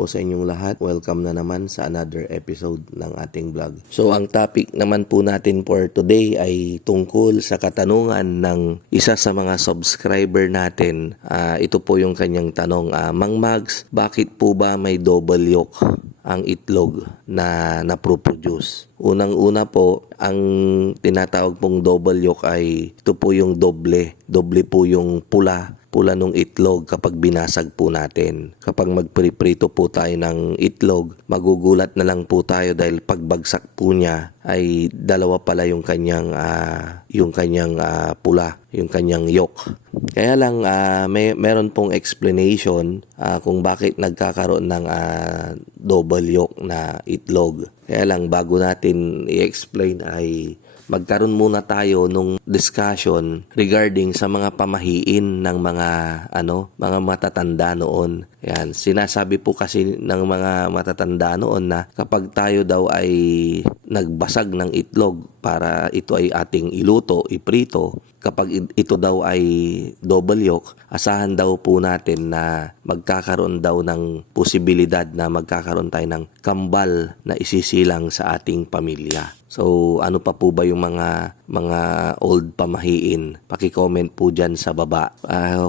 po sa inyong lahat. Welcome na naman sa another episode ng ating vlog. So ang topic naman po natin for today ay tungkol sa katanungan ng isa sa mga subscriber natin. Ito po yung kanyang tanong. Mang Mags, bakit po ba may double yolk ang itlog na naproproduce? Unang-una po, ang tinatawag pong double yolk ay ito po yung doble. Doble po yung pula ng itlog kapag binasag po natin. Kapag magpriprito po tayo ng itlog, magugulat na lang po tayo dahil pagbagsak po niya ay dalawa pala yung kanyang pula, yung kanyang yolk. Kaya lang meron pong explanation kung bakit nagkakaroon ng double yolk na itlog. Kaya lang bago natin i-explain ay magkaroon muna tayo nung discussion regarding sa mga pamahiin ng mga matatanda noon. Yan, sinasabi po kasi ng mga matatanda noon na kapag tayo daw ay nagbasag ng itlog para ito ay ating iluto, iprito, kapag ito daw ay double yolk, asahan daw po natin na magkakaroon daw ng posibilidad na magkakaroon tayo ng kambal na isisilang sa ating pamilya. So, ano pa po ba yung mga old pamahiin? Paki-comment po dyan sa baba.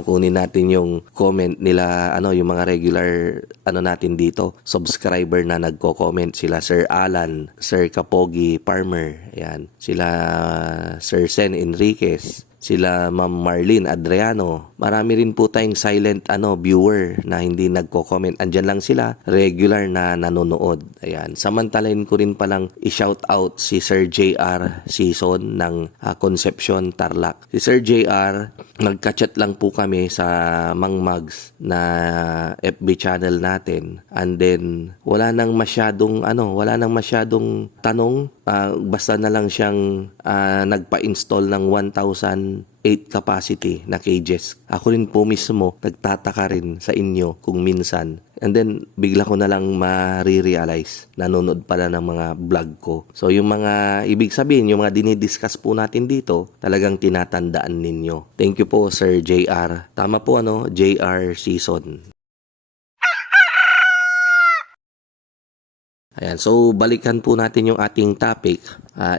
Kunin natin yung comment nila, yung mga regular natin dito, subscriber na nagko-comment, sila Sir Alan, Sir Kapogi Farmer, ayan, sila Sir Sen Enriquez, sila Ma'am Marlene Adriano. Marami rin po tayong silent viewer na hindi nagko-comment. Andyan lang sila, regular na nanonood. Ayan. Samantalahin ko rin palang i-shout out si Sir JR Season ng Concepcion, Tarlac. Si Sir JR, nagka-chat lang po kami sa Mang Mags na FB channel natin. And then wala nang masyadong tanong. Basta na lang siyang nagpa-install ng 1,008 capacity na cages. Ako rin po mismo nagtataka rin sa inyo kung minsan. And then bigla ko na lang ma-realize nanonood pala ng mga vlog ko. So yung mga ibig sabihin, yung mga dinidiscuss po natin dito, talagang tinatandaan ninyo. Thank you po Sir JR. Tama po JR Season. Ayan, so balikan po natin yung ating topic.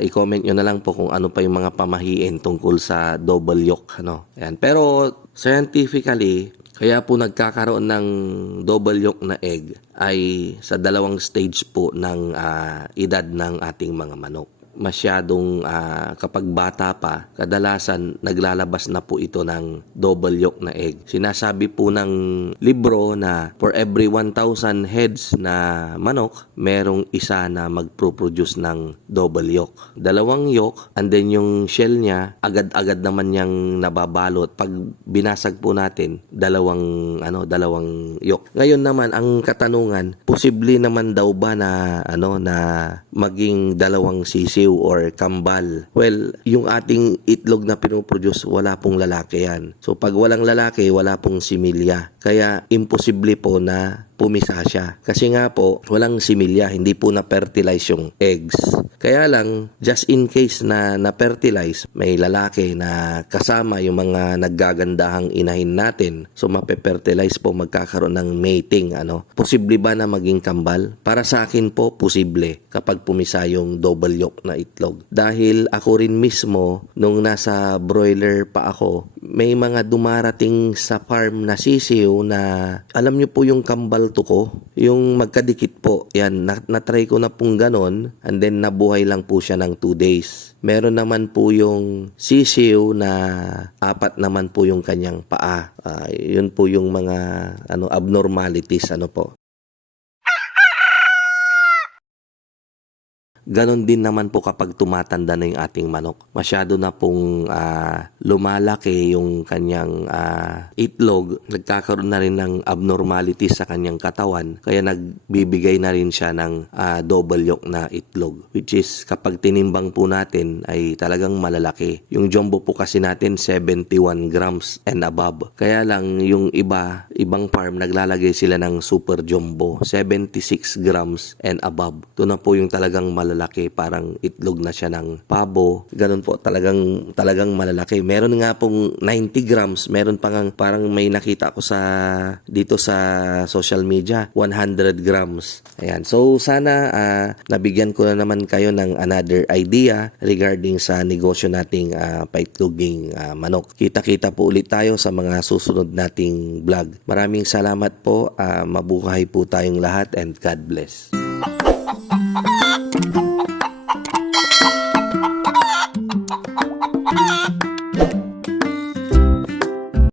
I-comment nyo na lang po kung ano pa yung mga pamahiin tungkol sa double yolk. Ayan, pero scientifically, kaya po nagkakaroon ng double yolk na egg ay sa dalawang stage po ng edad ng ating mga manok. Masyadong kapag bata pa, kadalasan naglalabas na po ito ng double yolk na egg. Sinasabi po ng libro na for every 1,000 heads na manok, merong isa na magproproduce ng double yolk. Dalawang yolk, and then yung shell niya, agad-agad naman niyang nababalot. Pag binasag po natin, dalawang yolk. Ngayon naman, ang katanungan, posible naman daw ba na maging dalawang sisi or kambal? Well, yung ating itlog na pinoproduce, wala pong lalaki yan. So pag walang lalaki, wala pong similya. Kaya imposible po na pumisa siya. Kasi nga po, walang similya, hindi po na-fertilize yung eggs. Kaya lang, just in case na na-fertilize, may lalaki na kasama yung mga naggagandahang inahin natin. So mape-fertilize po, magkakaroon ng mating. Posible ba na maging kambal? Para sa akin po, posible kapag pumisa yung double yolk na itlog. Dahil ako rin mismo, nung nasa broiler pa ako, may mga dumarating sa farm na sisiw na, alam nyo po yung kambal tuko, yung magkadikit po. Yan, na-try ko na pong ganon, and then nabuhay lang po siya ng 2 days. Meron naman po yung sisiw na 4 naman po yung kanyang paa. Yun po yung mga abnormalities po. Ganon din naman po kapag tumatanda na yung ating manok. Masyado na pong lumalaki yung kanyang itlog. Nagkakaroon na rin ng abnormalities sa kanyang katawan. Kaya nagbibigay na rin siya ng double yolk na itlog. Which is kapag tinimbang po natin ay talagang malalaki. Yung jumbo po kasi natin 71 grams and above. Kaya lang yung ibang farm naglalagay sila ng super jumbo 76 grams and above. Ito na po yung talagang malalaki malalaki, parang itlog na siya ng pabo. Ganun po, talagang malalaki. Meron nga pong 90 grams, meron parang may nakita ko dito sa social media, 100 grams. Ayan. So sana nabigyan ko na naman kayo ng another idea regarding sa negosyo nating paitloging manok. Kita-kita po ulit tayo sa mga susunod nating vlog. Maraming salamat po. Mabuhay po tayong lahat and God bless.